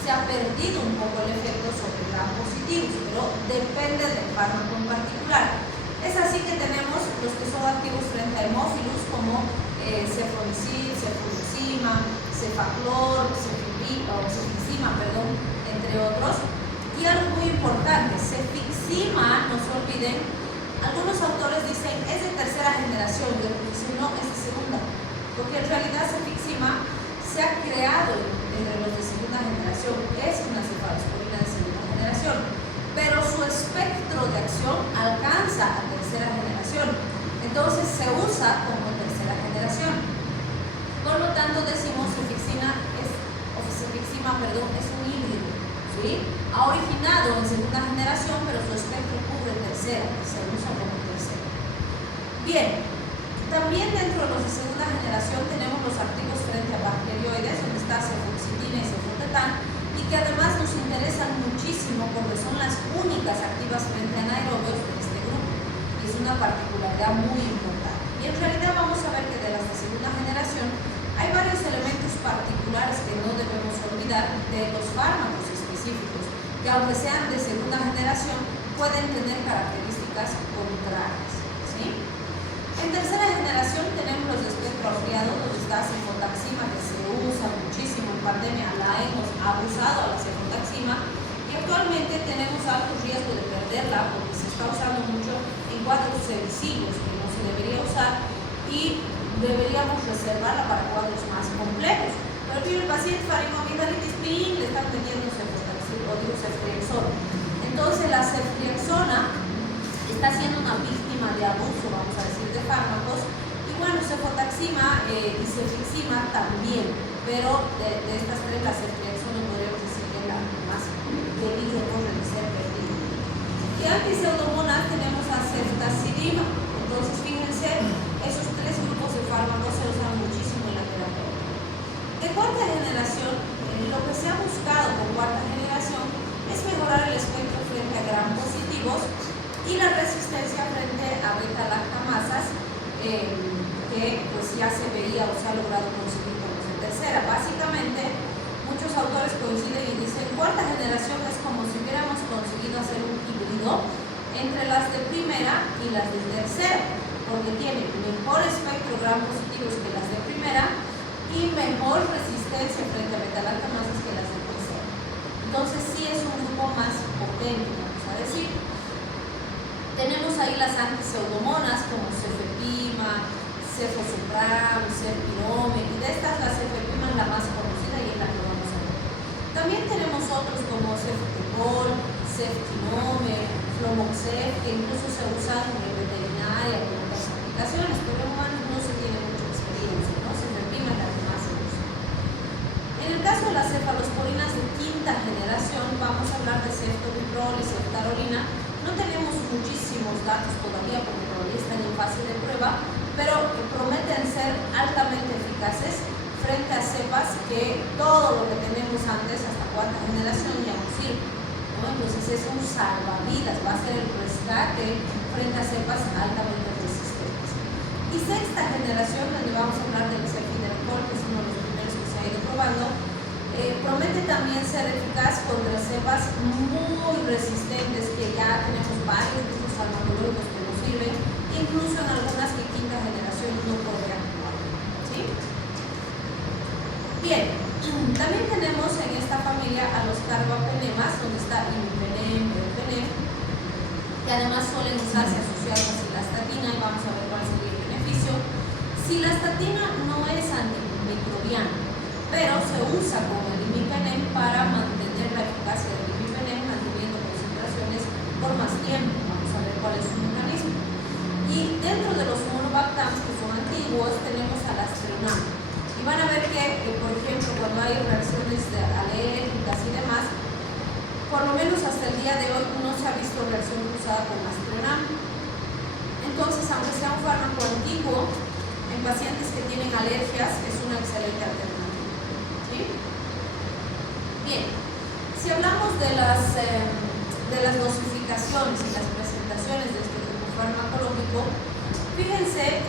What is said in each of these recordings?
se ha perdido un poco el efecto sobre gram positivos, pero depende del fármaco en particular. Es así que tenemos los que son activos frente a hemófilos como cefonicid, cefluoxima, cefaclor, cefixima, entre otros. Y algo muy importante, cefixima, no se olviden, algunos autores dicen es de tercera generación, y otros dicen no, es de segunda, porque en realidad cefixima se ha creado entre los de segunda generación, es una cefalosporina de segunda generación, pero su espectro de acción alcanza a tercera generación, entonces se usa como tercera generación. Por lo tanto decimos cefixima es un híbrido, ¿sí? Ha originado en segunda generación, pero su espectro cubre tercera, se usa como tercera. Bien, también dentro de los de segunda generación tenemos los activos frente a bacterioides, donde está cefoxitina y cefotetán, y que además nos interesan muchísimo porque son las únicas activas frente a anaerobios de este grupo, y es una particularidad muy importante. Y en realidad vamos a ver que de las de segunda generación hay varios elementos particulares que no debemos olvidar de los fármacos específicos, que aunque sean de segunda generación, pueden tener características contrarias, ¿sí? En tercera generación tenemos los de espectro ampliado, donde está cefotaxima, que se usa muchísimo en pandemia, la hemos abusado a la cefotaxima, y actualmente tenemos alto riesgo de perderla porque se está usando mucho en cuadros sencillos que no se debería usar, y deberíamos reservarla para cuadros más complejos. Pero aquí el paciente faringoamigdalitis, le están metiendo ceftriaxona. Entonces la ceftriaxona está siendo una víctima de abuso, vamos a decir, de fármacos, y bueno, cefotaxima y cefixima también, pero de estas tres la ceftriaxona podríamos decir que es la más peligro corre de ser perdida. Y antipseudomonas tenemos a ceftazidima. Entonces fíjense, esos tres grupos de fármacos se usan muchísimo en la terapia. De cuarta generación, lo que se ha buscado con cuarta generación es mejorar el espectro frente a gram positivos y la resistencia frente a beta-lactamasas, que pues ya se veía o se ha logrado conseguir con los de tercera. Básicamente, muchos autores coinciden y dicen cuarta generación es como si hubiéramos conseguido hacer un híbrido entre las de primera y las de tercera, porque tiene mejor espectro gram positivos que las de primera y mejor resistencia frente a beta-lactamasas que las de tercera. Entonces sí es un grupo más potente, vamos a decir. Tenemos ahí las antipseudomonas como cefepima, cefosupram, cefpirome, y de estas la cefepima es la más conocida y es la que vamos a ver. También tenemos otros como cefepol, ceftinome, flomoxef, que incluso se usan en veterinaria con otras aplicaciones, pero en humanos no se tiene mucha experiencia, ¿no? Cefepima es la que más se usa. En el caso de las cefalosporinas de quinta generación, vamos a hablar de ceftobiprol y ceftarolina. No tenemos muchísimos datos todavía porque todavía están en fase de prueba, pero prometen ser altamente eficaces frente a cepas que todo lo que tenemos antes, hasta cuarta generación, ya no sirve, ¿no? Entonces es un salvavidas, va a ser el rescate frente a cepas altamente resistentes. Y sexta generación, donde vamos a hablar del cefidrocol, que es uno de los primeros que se ha ido probando, promete también ser eficaz contra cepas muy resistentes que ya tenemos varios de estos farmacológicos que nos sirven, incluso en algunas que quinta generación no podría actuar, ¿sí? Bien, también tenemos en esta familia a los carbapenemas, donde está imipenem, meropenem, que además suelen usarse asociados a cilastatina, y vamos a ver cuál sería el beneficio. Cilastatina no es antimicrobiana, pero se usa con el imipenem para mantener la eficacia del imipenem, manteniendo concentraciones por más tiempo. Vamos a ver cuál es su mecanismo. Y dentro de los monobactams, que son antiguos, tenemos a las astronam. Y van a ver que, por ejemplo, cuando hay reacciones alérgicas y demás, por lo menos hasta el día de hoy no se ha visto reacción cruzada con astronam. Entonces, aunque sea un fármaco antiguo, en pacientes que tienen alergias es una excelente alternativa. Bien, si hablamos de las dosificaciones y las presentaciones de este grupo farmacológico, fíjense,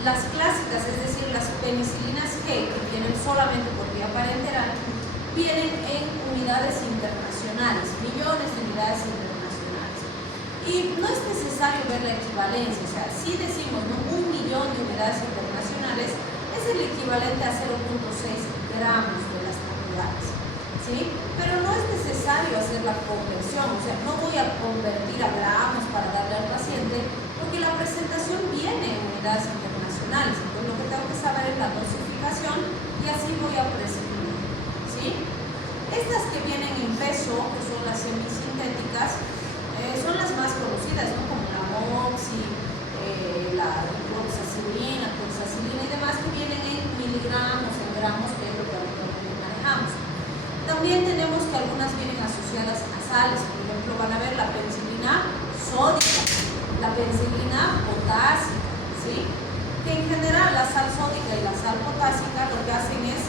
las clásicas, es decir, las penicilinas G, que vienen solamente por vía parenteral, vienen en unidades internacionales, millones de unidades internacionales. Y no es necesario ver la equivalencia, o sea, si decimos, ¿no?, 1 millón de unidades internacionales es el equivalente a 0.6 gramos de las unidades, ¿sí? Pero no es necesario hacer la conversión, o sea, no voy a convertir a gramos para darle al paciente, porque la presentación viene en unidades internacionales. Entonces lo que tengo que saber es la dosificación y así voy a prescribir, ¿sí? Estas que vienen en peso, que son las semisintéticas, son las más conocidas, ¿no?, como la moxi, la cloxacilina y demás, que vienen en miligramos, en gramos, que es lo que habitualmente manejamos. También tenemos que algunas vienen asociadas a sales. Por ejemplo, van a ver la penicilina sódica, la penicilina potásica, ¿sí? Que en general la sal sódica y la sal potásica lo que hacen es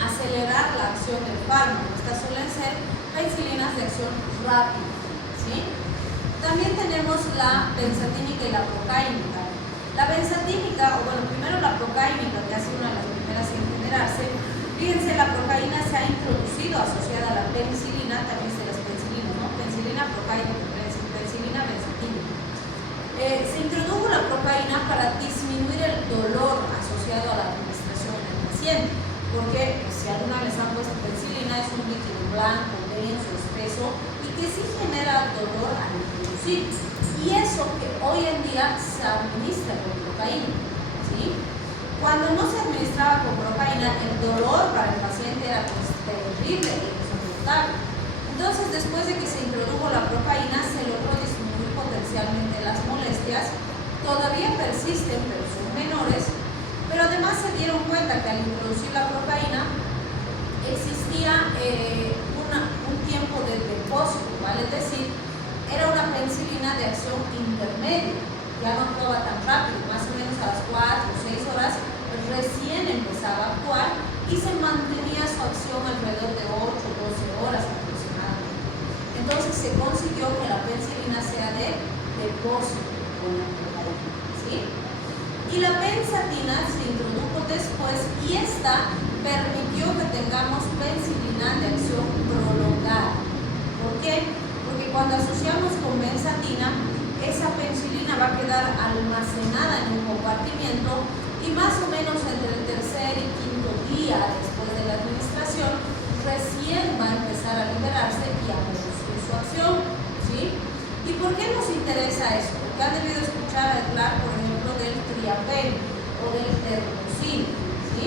acelerar la acción del fármaco. Estas suelen ser penicilinas de acción rápida, ¿sí? También tenemos la benzatínica y la procáinica. La benzatínica, o bueno, primero la procáinica, que ha sido una de las primeras en generarse. Fíjense, la procaína se ha introducido asociada a la penicilina, también se las penicilinas, ¿no? Penicilina procáinica, penicilina benzatínica. Se introdujo la procaína para disminuir el dolor asociado a la administración en el paciente, porque si alguna vez han puesto penicilina, es un líquido blanco, denso, espeso, y que sí genera dolor al introducir. Y eso que hoy en día se administra con procaína, ¿sí? Cuando no se administraba con procaína, el dolor para el paciente era terrible e insoportable. Entonces, después de que se introdujo la procaína, se logró disminuir potencialmente las molestias. Todavía persisten, pero son menores. Pero además se dieron cuenta que al introducir la procaína existía un tiempo de depósito, ¿vale? Es decir, era una penicilina de acción intermedia, ya no actuaba tan rápido, más o menos a las 4 o 6 horas recién empezaba a actuar y se mantenía su acción alrededor de 8 o 12 horas aproximadamente. Entonces se consiguió que la penicilina sea de depósito con la procaína, ¿sí? Y la benzatina se introdujo después y esta permitió que tengamos penicilina de acción prolongada. ¿Por qué? Porque cuando asociamos con benzatina, esa penicilina va a quedar almacenada en un compartimiento y más o menos entre el tercer y quinto día después de la administración, recién va a empezar a liberarse y a producir su acción, ¿sí? ¿Y por qué nos interesa eso? Porque han debido escuchar hablar, por ejemplo, del triapen o del terbosil, ¿sí?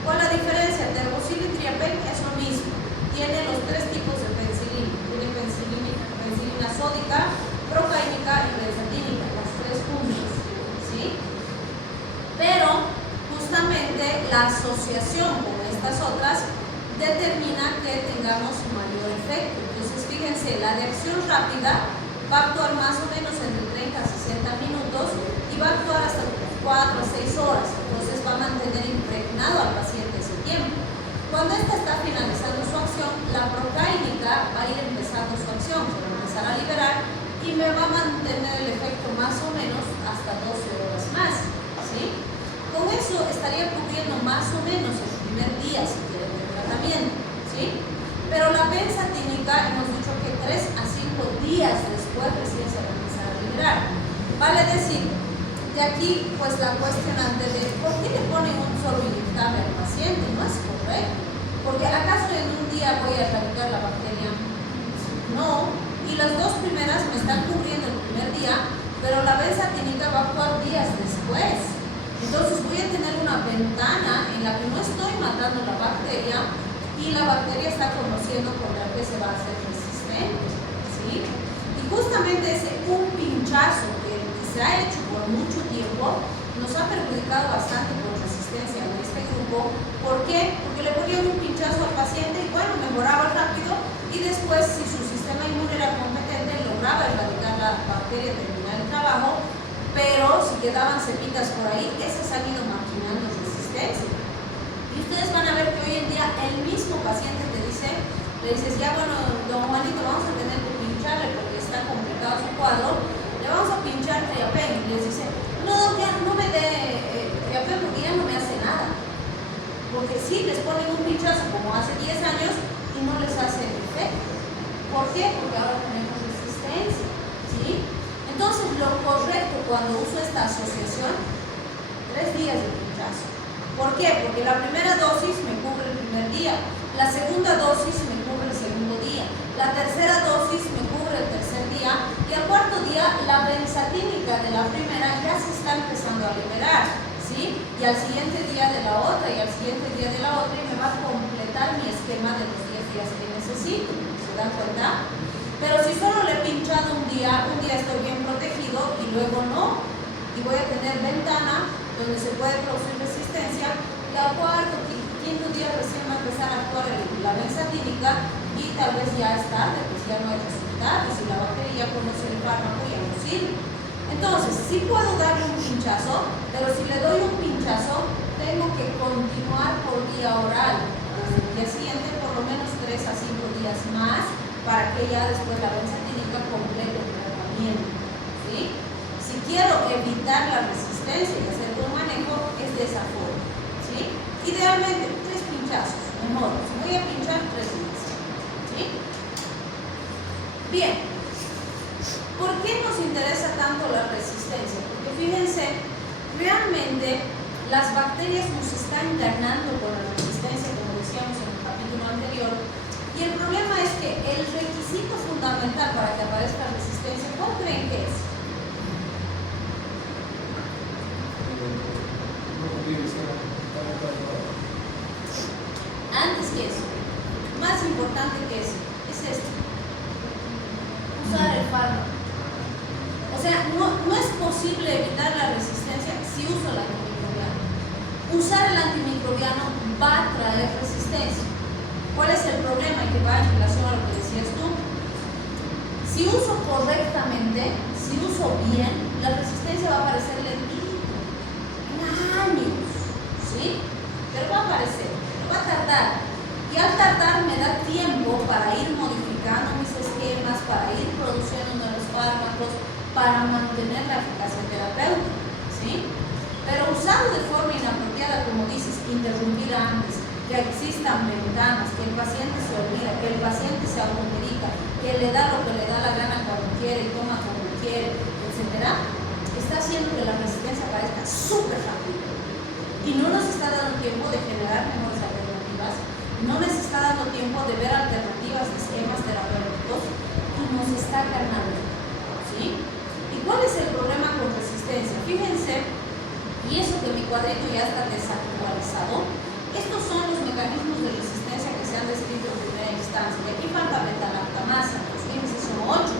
¿Cuál es la diferencia? Terbosil y triapen es lo mismo. Tiene los 3 tipos de penicilina. Tiene penicilina sódica, procaínica y benzatínica, las 3 juntas, ¿sí? Pero justamente la asociación con estas otras determina que tengamos mayor efecto. Entonces, fíjense, la de acción rápida va a actuar más o menos entre 30 a 60 minutos y va a actuar hasta 4 a 6 horas. Entonces, va a mantener impregnado al paciente ese tiempo. Cuando esta está finalizando su acción, la procaínica va a ir empezando su acción, se va a empezar a liberar y me va a mantener el efecto más o menos hasta 12 horas más, ¿sí? Con eso estaría cubriendo más o menos el primer día, si quieren, de tratamiento, ¿sí? Pero la benzatínica, hemos dicho que 3 a 5 días después recién se va a empezar a liberar. Vale decir, de aquí pues la cuestionante de ¿por qué le ponen un solo inyectable al paciente? No es correcto. Porque ¿acaso en un día voy a erradicar la bacteria? No. Y las 2 primeras me están cubriendo el primer día, pero la benzatínica va a actuar días después. Entonces voy a tener una ventana en la que no estoy matando la bacteria y la bacteria está conociendo con la que se va a hacer resistente, ¿sí? Y justamente ese un pinchazo que se ha hecho por mucho tiempo nos ha perjudicado bastante con resistencia en este grupo. ¿Por qué? Porque le ponían un pinchazo al paciente y bueno, mejoraba rápido y después, si su sistema inmune era competente, lograba erradicar la bacteria, terminar el trabajo, pero si quedaban cepitas por ahí, esas han ido maquinando resistencia. Y ustedes van a ver que hoy en día el mismo paciente te dice, le dices, ya bueno, don Juanito, vamos a tener que pincharle porque está complicado su cuadro, le vamos a pinchar triapen. Y les dice, no, ya no me dé triapen porque ya no me hace nada. Porque sí, les ponen un pinchazo como hace 10 años y no les hace efecto. ¿Por qué? Porque ahora tenemos resistencia, ¿sí? Entonces, lo correcto cuando uso esta asociación, 3 días de pinchazo. ¿Por qué? Porque la primera dosis me cubre el primer día, la segunda dosis me cubre el segundo día, la tercera dosis me cubre el tercer día y al cuarto día la benzatínica de la primera ya se está empezando a liberar, ¿sí? Y al siguiente día de la otra y al siguiente día de la otra y me va a completar mi esquema de los 10 días que necesito. ¿Se dan cuenta? Pero si solo le he pinchado un día estoy bien protegido y luego no, y voy a tener ventana donde se puede producir resistencia, y al cuarto, quinto día recién va a empezar a actuar la benzatínica y tal vez ya es tarde, pues ya no hay resultados y la bacteria ya conoce el fármaco y ya no sirve. Entonces, sí puedo darle un pinchazo, pero si le doy un pinchazo, tengo que continuar por vía oral. Desde el día siguiente, por lo menos 3 a 5 días más, para que ya después la benzatínica complete el tratamiento, ¿sí? Si quiero evitar la resistencia y hacer un manejo, es de esa forma, ¿sí? Idealmente, 3 pinchazos, mejor. Si voy a pinchar 3 días, ¿sí? Bien. ¿Por qué nos interesa tanto la resistencia? Porque fíjense, realmente las bacterias nos están ganando con la resistencia, como decíamos en el capítulo anterior, y el problema es que el requisito fundamental para que aparezca resistencia, ¿cuál creen que es? Antes que eso, más importante que eso, es esto: usar el fármaco. O sea, no es posible evitar la resistencia si uso el antimicrobiano. Usar el antimicrobiano va a traer resistencia. ¿Cuál es el problema? Y que va en relación a lo que decías tú. Si uso correctamente, si uso bien, la resistencia va a aparecer lentito, en años, ¿sí? Pero va a aparecer, va a tardar. Y al tardar me da tiempo para ir modificando mis esquemas, para ir produciendo nuevos fármacos, para mantener la eficacia terapéutica, ¿sí? Pero usado de forma inapropiada, como dices, interrumpir antes, que existan ventanas, que el paciente se olvida, que el paciente se automedica, que le da lo que le da la gana cuando quiere y toma como quiere, etc., está haciendo que la resistencia aparezca súper rápido. Y no nos está dando tiempo de generar mejores alternativas, no nos está dando tiempo de ver alternativas de esquemas terapéuticos y nos está ganando, ¿sí? ¿Y cuál es el problema con resistencia? Fíjense, y eso que mi cuadrito ya está desactualizado, estos son los mecanismos de resistencia que se han descrito en primera instancia. Y aquí falta beta-lactamasa, pues fíjense, son 8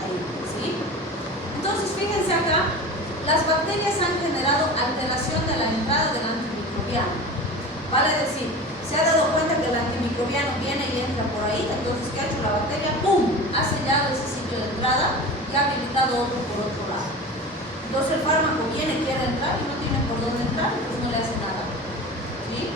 ahí, ¿sí? Entonces, fíjense acá, las bacterias han generado alteración de la entrada del antimicrobiano. Vale decir, se ha dado cuenta que el antimicrobiano viene y entra por ahí, entonces, ¿qué ha hecho la bacteria? ¡Pum! Ha sellado ese sitio de entrada y ha habilitado otro por otro lado. Entonces, el fármaco viene, quiere entrar y no tiene por dónde entrar, pues no le hace nada. ¿Sí?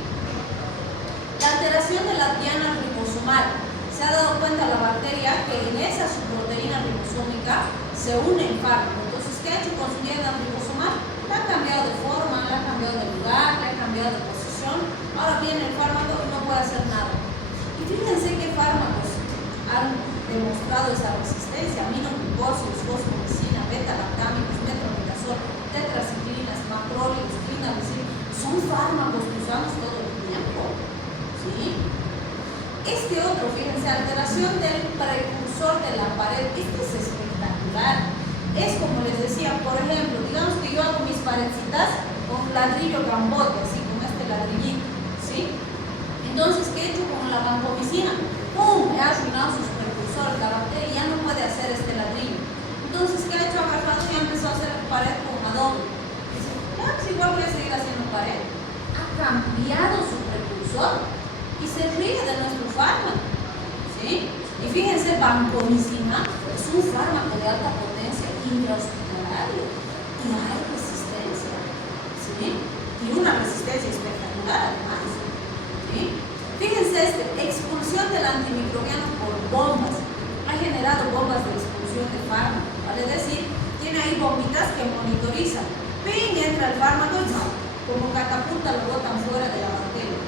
La alteración de la diana ribosomal. Se ha dado cuenta la bacteria que en esa subproteína ribosómica se une el fármaco. Entonces, ¿qué ha hecho con su diana ribosomal? La ha cambiado de forma, la ha cambiado de lugar, la ha cambiado de posición. Ahora viene el fármaco y no puede hacer nada. Y fíjense qué fármacos han demostrado esa resistencia: aminoglucosis, fosfomicina, beta-lactámicos, metronidazol, tetraciclinas, macrólidos, clindamicin. Son fármacos que usamos todo el tiempo, ¿sí? Este otro, fíjense, alteración del precursor de la pared. Este es espectacular. Es como les decía, por ejemplo, digamos que yo hago mis paredcitas con ladrillo gambote, así con este ladrillito, ¿sí? Entonces, ¿qué he hecho con la vancomicina? ¡Pum! He arruinado sus precursores. La bacteria ya no puede hacer este ladrillo. Entonces, ¿qué ha hecho? Ha agarrado y ha empezado a hacer pared con adobe. Dice, ya, pues igual voy a seguir haciendo pared. Ha cambiado su precursor y se ríe de nuestro fármaco, ¿sí? Y fíjense, vancomicina es un fármaco de alta potencia intrahospitalario y hay resistencia, ¿sí? Y una resistencia espectacular además, ¿sí? Fíjense expulsión del antimicrobiano por bombas. Ha generado bombas de expulsión de fármaco, vale decir, tiene ahí bombitas que monitorizan. ¡Ping! Entra el fármaco y como catapulta lo botan fuera de la bacteria.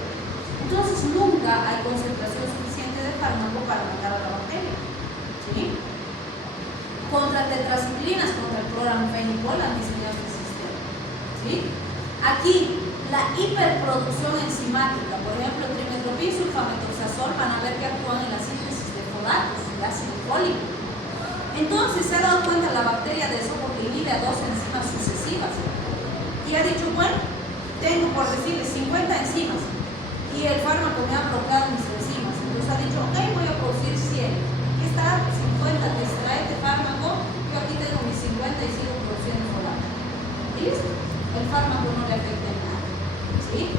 Entonces nunca hay concentración suficiente de fármaco para matar a la bacteria. ¿Sí? Contra tetraciclinas, contra el cloranfenicol, antihistamínicos del sistema. ¿Sí? Aquí, la hiperproducción enzimática, por ejemplo, el trimestoprim, sulfamethoxazol, van a ver que actúan en la síntesis de folatos, de ácido fólico. Entonces, se ha dado cuenta la bacteria de eso porque inhibe a dos enzimas sucesivas. Y ha dicho, bueno, tengo por decirle 50 enzimas y el fármaco me ha bloqueado mis enzimas. Entonces ha dicho, ok, voy a producir 100. Aquí está, 50, te extrae este fármaco, yo aquí tengo mis 50 y sigo produciendo folato. Y listo, el fármaco no le afecta en nada. ¿Sí?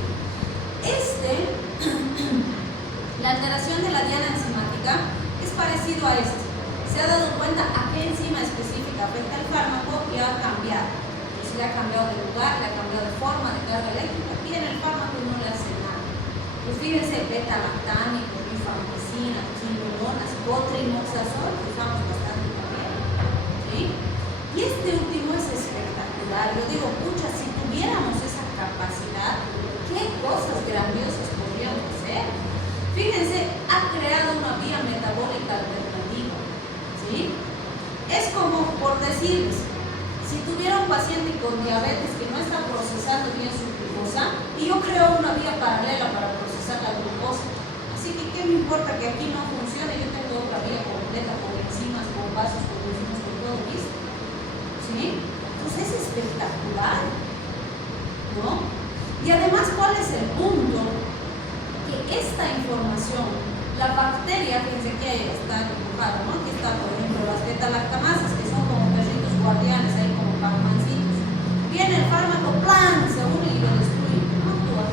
La alteración de la diana enzimática es parecido a este. Se ha dado cuenta a qué enzima específica afecta el fármaco y ha cambiado. Entonces le ha cambiado de lugar, le ha cambiado de forma, de carga eléctrica. Tiene el fármaco y no le hace nada. Pues fíjense, beta-lactámico, rifampicina, quinolonas, cotrimoxazol, que usamos bastante también. ¿Sí? Y este último es espectacular. Yo digo, pucha, si tuviéramos esa capacidad, ¿qué cosas grandiosas podríamos hacer? Fíjense, ha creado una vía metabólica alternativa. ¿Sí? Es como, por decirles, si tuviera un paciente con diabetes que no está procesando bien su glucosa, y yo creo una vía paralela para procesar la glucosa. Así que, ¿qué me importa que aquí no funcione? Yo tengo otra vía completa con enzimas, con vasos, con enzimas, con todo listo. ¿Sí? Pues es espectacular, ¿no? Y además, ¿cuál es el punto? Que esta información, la bacteria, fíjense que está dibujada, ¿no? Aquí está, por ejemplo, las beta-lactamasas, que son como perritos guardianes, ahí como pacmancitos. Viene el fármaco, ¡plan!, se une y lo destruye, no actúa.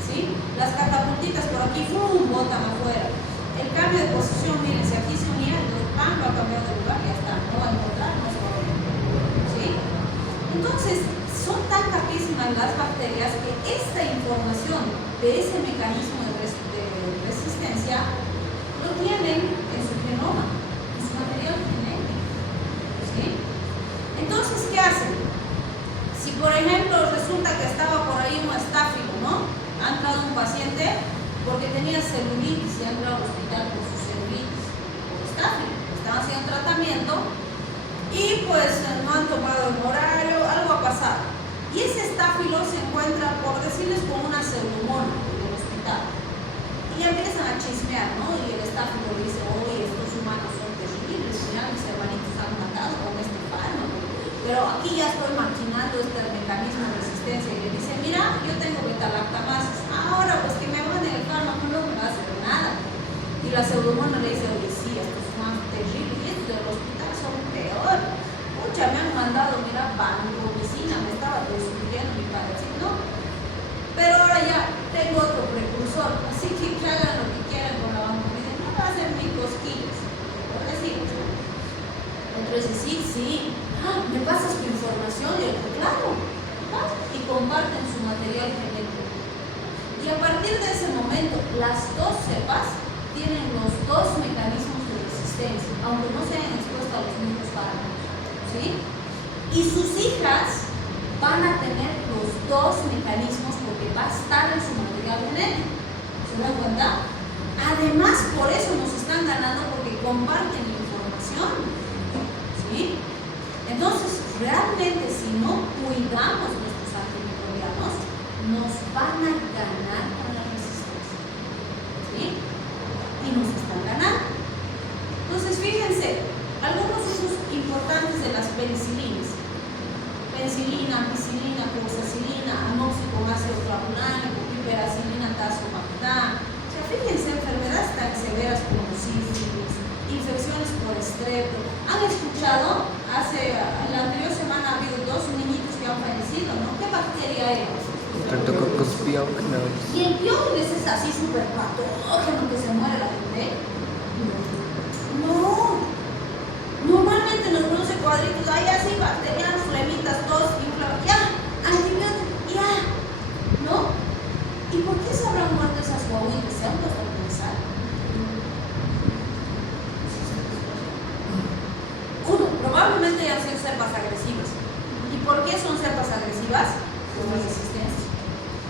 ¿Sí? Las catapultitas por aquí, ¡fum!, botan afuera. El cambio de posición, miren, si aquí se unía, el plan lo ha cambiado de lugar, ya está, no va a encontrar, no se va a ver. ¿Sí? Entonces, son tan capísimas las bacterias que esta información de ese mecanismo de resistencia lo tienen en su genoma, en su material genético. ¿Sí? Entonces, ¿qué hacen? Si por ejemplo resulta que estaba por ahí un estáfilo, ¿no? Ha entrado un paciente porque tenía celulitis y ha entrado al hospital por su celulitis, por estáfilo, están haciendo tratamiento y pues no han tomado el horario, algo ha pasado. Y ese estáfilo se encuentra, por decirles, con una pseudomonas en el hospital. Y ya empiezan a chismear, ¿no? Y el estáfilo le dice, oye, estos humanos son terribles, mira, mis hermanitos han matado con este fármaco. Pero aquí ya estoy maquinando este mecanismo de resistencia. Y le dice, mira, yo tengo beta-lactamasas. Ahora, pues que me van el fármaco no me va a hacer nada. Y la pseudomonas le dice, oye, sí, estos son terribles. Y estos del hospital son peor. Pucha, me han mandado, mira, vancomicina, me estaba destruyendo mi parásito. Pero ahora ya tengo otro precursor, así que hagan lo que quieran con la vancomicina, no va a hacer ni cosquillas, por decirlo. Entonces, sí, ¿me pasas tu información? Y yo digo, claro, y comparten su material genético. Y a partir de ese momento, las dos cepas tienen los dos mecanismos de resistencia, aunque no se hayan expuesto a los mismos fármacos. ¿Sí? Y sus hijas van a tener los dos mecanismos porque va a estar en su material genético. ¿Se dan cuenta? Además, por eso nos están ganando porque comparten información. ¿Sí? Entonces, realmente, si no cuidamos nuestros antimicrobianos, nos van a ganar con la resistencia. ¿Sí? Y nos están ganando. Entonces, fíjense, algunos usos importantes de las penicilinas. Penicilina, ampicilina, cloxacilina, amóxico, ácido clavulánico, piperacilina, tazobactam. O sea, fíjense, enfermedades tan severas como sífilis, infecciones por estrepto. ¿Han escuchado? La anterior semana ha habido 2 niñitos que han fallecido, ¿no? ¿Qué bacteria era? Streptococcus pyogenes. Y el pyogenes es así súper patógeno que se muere la gente. No. Normalmente nos produce cuadritos, ahí así, bacterianos, flemitas, tos, inflamación, ya, antibióticos, ya, ¿no? ¿Y por qué se habrán muerto esas guaguitas? ¿Se han puesto a pensar? Uno, probablemente hayan sido cepas agresivas. ¿Y por qué son cepas agresivas? Por la resistencia.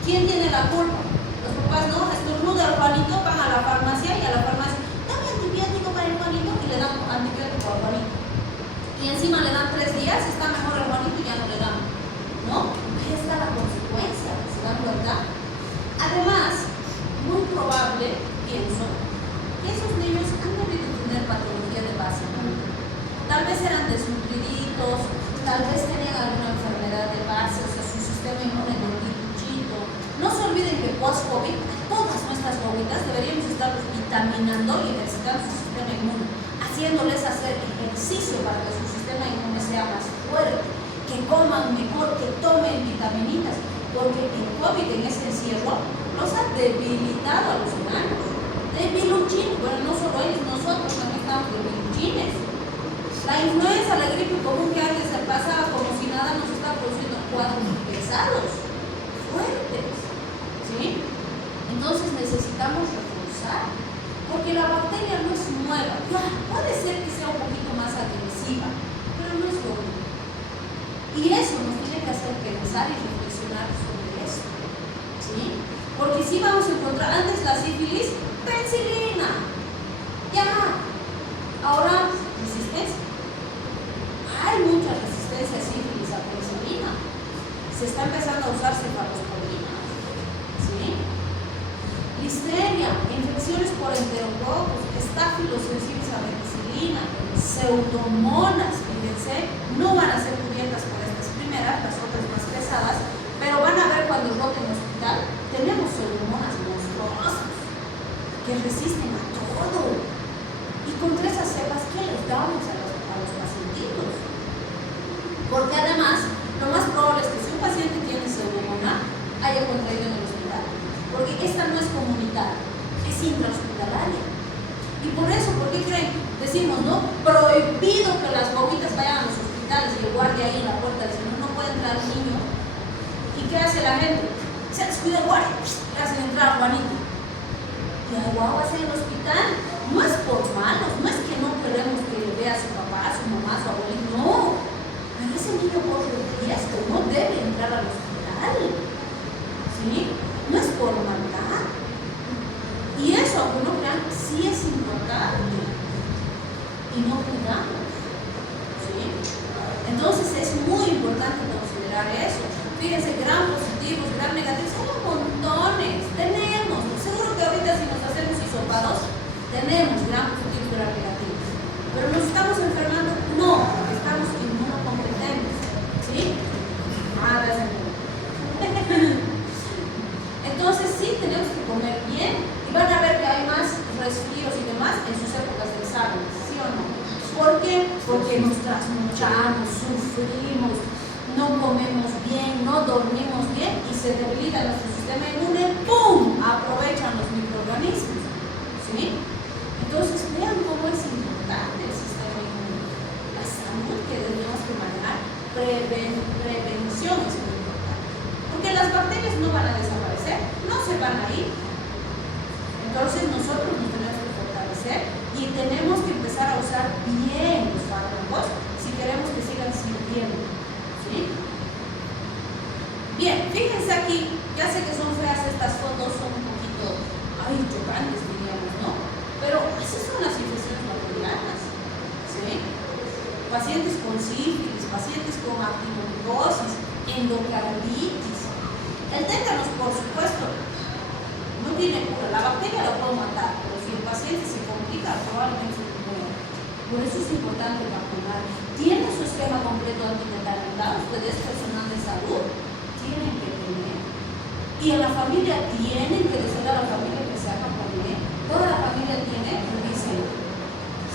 ¿Quién tiene la culpa? Los papás, ¿no? Estornuda el Juanito, van a la farmacia y a la farmacia, dame encima le dan 3 días, está mejor el Juanito y ya no le dan, ¿no? Ahí está la consecuencia, ¿se dan cuenta? Además, muy probable, pienso, que esos niños han debido tener patología de base, ¿no? Tal vez eran desnutriditos, tal vez tenían alguna enfermedad de base, o sea, su sistema inmune debilitado. No se olviden que post-COVID, todas nuestras guaguitas deberíamos estarlos vitaminando y ejercitando su sistema inmune, haciéndoles hacer ejercicio para que su sistema inmune sea más fuerte, que coman mejor, que tomen vitaminitas, porque el COVID en ese encierro los ha debilitado a los humanos. Debiluchines, bueno, no solo ellos, nosotros también estamos debiluchines. La influenza, la gripe común que antes se pasaba como si nada, nos está produciendo cuadros pesados, fuertes, ¿sí? Entonces necesitamos reforzar, porque la bacteria no es nueva. Ya, puede ser que sea un poquito más agresiva, pero no es lo único. Y eso nos tiene que hacer pensar y reflexionar sobre esto, ¿sí? Porque si vamos a encontrar antes la sífilis, penicilina, ya. Ahora, resistencia. Hay mucha resistencia a sífilis, a penicilina. Se está empezando a usar cefalosporina, ¿sí? Listeria, infecciones por enterococos, estáfilos sensibles a penicilina, pseudomonas, fíjense, no van a ser cubiertas por estas primeras, las otras más pesadas, pero van a ver cuando roten en el hospital, tenemos pseudomonas monstruosas que resisten a todo. Y contra esas cepas, ¿qué les damos a los pacientitos? Porque además, lo más probable es que si un paciente tiene pseudomona, haya contraído en el hospital. Porque esta no es comunitaria, es intrahospitalaria. Y por eso, ¿por qué creen? Decimos, ¿no? Prohibido que las guaguitas vayan a los hospitales y el guardia ahí en la puerta dice, no puede entrar un niño. ¿Y qué hace la gente? Se descuida el guardia, le hacen entrar a Juanito. Y la guagua en el hospital. No es por malos, no es que no queremos que le vea a su papá, a su mamá, a su abuelito, no. Pero ese niño corre riesgo, no debe entrar al hospital. ¿Sí? No es por maldad. Y eso, aunque no crean, sí es importante. Y no cuidamos. ¿Sí? Entonces es muy importante considerar eso. Fíjense, gran positivos, gran negativos, hay montones. Tenemos, seguro que ahorita si nos hacemos hisopados, tenemos gran positivos, gran negativos. Pero nos estamos enfermando, no, estamos inmunocompetentes. ¿Sí? Entonces sí tenemos que comer bien y van a ver que hay más resfríos y demás en sus épocas de examen, ¿sí o no? ¿Por qué? Porque nos trasnochamos, sufrimos, no comemos bien, no dormimos bien y se debilita nuestro sistema inmune, ¡pum! Aprovechan los microorganismos, ¿sí? Entonces vean cómo es importante el sistema inmune. La salud que debemos que manejar, prevención es muy importante. Porque las bacterias no van a desaparecer, no se van a ir. Entonces nosotros nos tenemos que fortalecer y tenemos que empezar a usar bien los fármacos si queremos que sigan sirviendo, ¿sí? Bien, fíjense aquí, ya sé que son feas estas fotos, son un poquito, chocantes diríamos, ¿no? Pero esas son las infecciones bacterianas, ¿sí? Pacientes con sífilis, pacientes con actinomicosis, endocarditis. El tétanos, por supuesto, no tiene cura. La bacteria la puede matar, pero si el paciente se complica, probablemente se muera. Por eso es importante vacunar. ¿Tiene su esquema completo antitetánico? Ustedes, personal de salud, tienen que tener. Y en la familia tienen que decirle a la familia que se hagan también. Toda la familia tiene, dicen.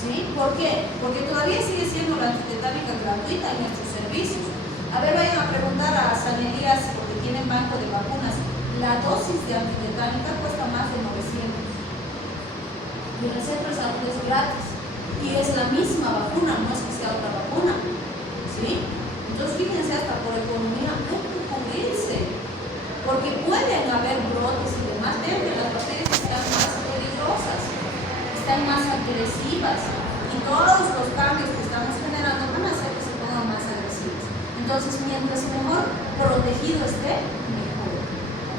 ¿Sí? ¿Por qué? Porque todavía sigue siendo la antitetánica gratuita en nuestros servicios. A ver, vayan a preguntar a San Elías, porque tienen banco de vacunas. La dosis de antitetánica cuesta más de 900. Y el centro de salud es gratis. Y es la misma vacuna, no es que sea otra vacuna. ¿Sí? Entonces, fíjense, hasta por economía hay que cubrirse. Porque pueden haber brotes y demás. Vean que las bacterias están más peligrosas, están más agresivas. Y todos los cambios que estamos generando van a hacer que se pongan más agresivos. Entonces, mientras mejor protegido esté, mejor.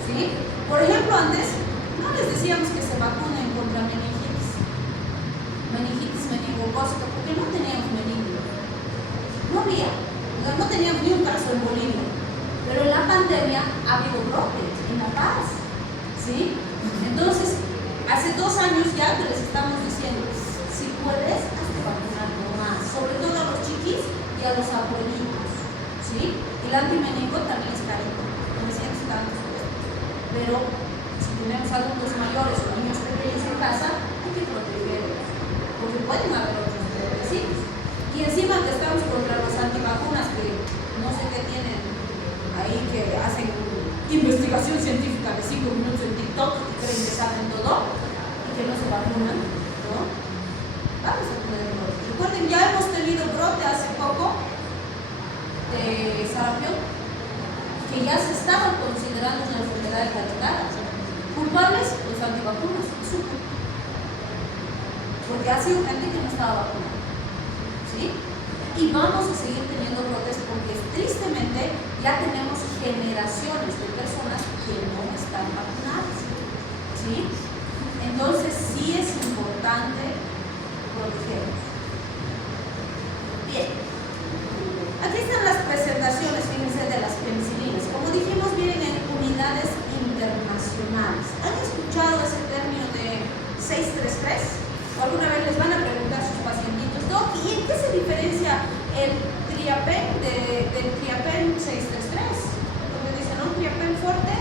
¿Sí? Por ejemplo, antes no les decíamos que se vacunen contra meningitis, meningocócica, porque no teníamos meningo. No Hace 2 años ya que les estamos diciendo, si puedes, hazte vacunar nomás, sobre todo a los chiquis y a los abuelitos, ¿sí? Y el antimeningo también es carito, 900 tantos, pero si tenemos adultos mayores o niños pequeños en casa, hay que protegerlos, porque pueden haber otros bebecitos. Y encima que estamos contra los antivacunas, que no sé qué tienen ahí, que hacen investigación científica de 5 minutos en TikTok y creen que saben todo y que no se vacunan, ¿no? Vamos a ponerlo. Recuerden, ya hemos tenido brote hace poco de sarampión, que ya se estaba considerando una enfermedad erradicada. Culpables, los antivacunas, su culpa. Porque ha sido gente que no estaba vacunada, ¿sí? Y vamos a seguir teniendo brotes porque tristemente ya tenemos generaciones de personas que no están vacunadas, ¿sí? Entonces sí es importante protegernos. Bien, aquí están las presentaciones, fíjense, de las penicilinas. Como dijimos, vienen en unidades internacionales. ¿Han escuchado ese término de 633? O alguna vez les van a preguntar a sus pacientitos, Doc, ¿y en qué se diferencia el Triapen del Triapen 633? Donde dicen, ¿no? Triapen forte,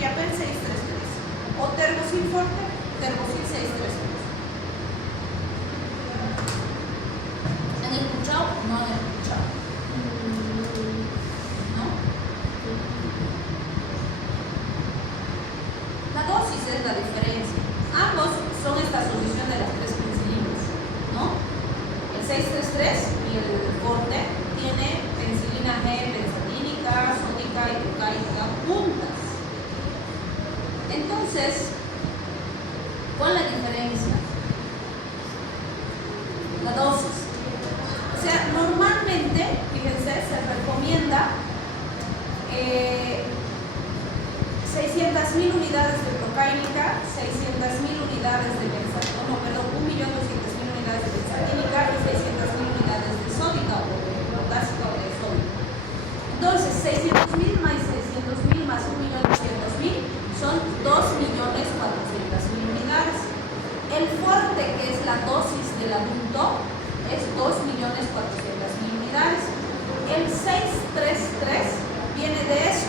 Triapen 633. O Terbosil forte, Terbosil 633. ¿Han escuchado? No han escuchado. ¿No? La dosis es la diferencia. Ambos son esta solución de las 3 penicilinas, ¿no? El 633 y el forte tiene penicilina G, benzatínica, sódica y bucálica juntas. Entonces, ¿cuál es la diferencia? La dosis. O sea, normalmente, fíjense, se recomienda 600.000 unidades de procálica, 600.000 unidades de benzatínica, no, perdón, 1.200.000 unidades de benzatínica y 600.000 unidades de sódica o de potásica o de sódico. Entonces, 600.000 más 600.000 más 1.200.000 son 2.400.000 unidades. El fuerte, que es la dosis del adulto, es 2.400.000 unidades. El 633 viene de eso,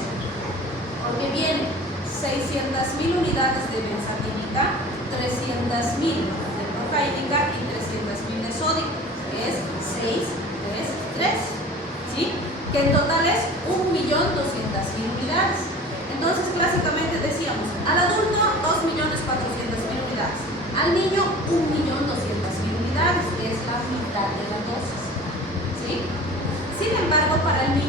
porque viene 600.000 unidades de benzatínica, 300.000 de procálica y 300.000 de sódico, que es 633, ¿sí? Que en total es 1.200.000 unidades. Entonces, clásicamente decíamos, al adulto 2.400.000 unidades, al niño 1.200.000 unidades, que es la mitad de la dosis, ¿sí? Sin embargo, para el niño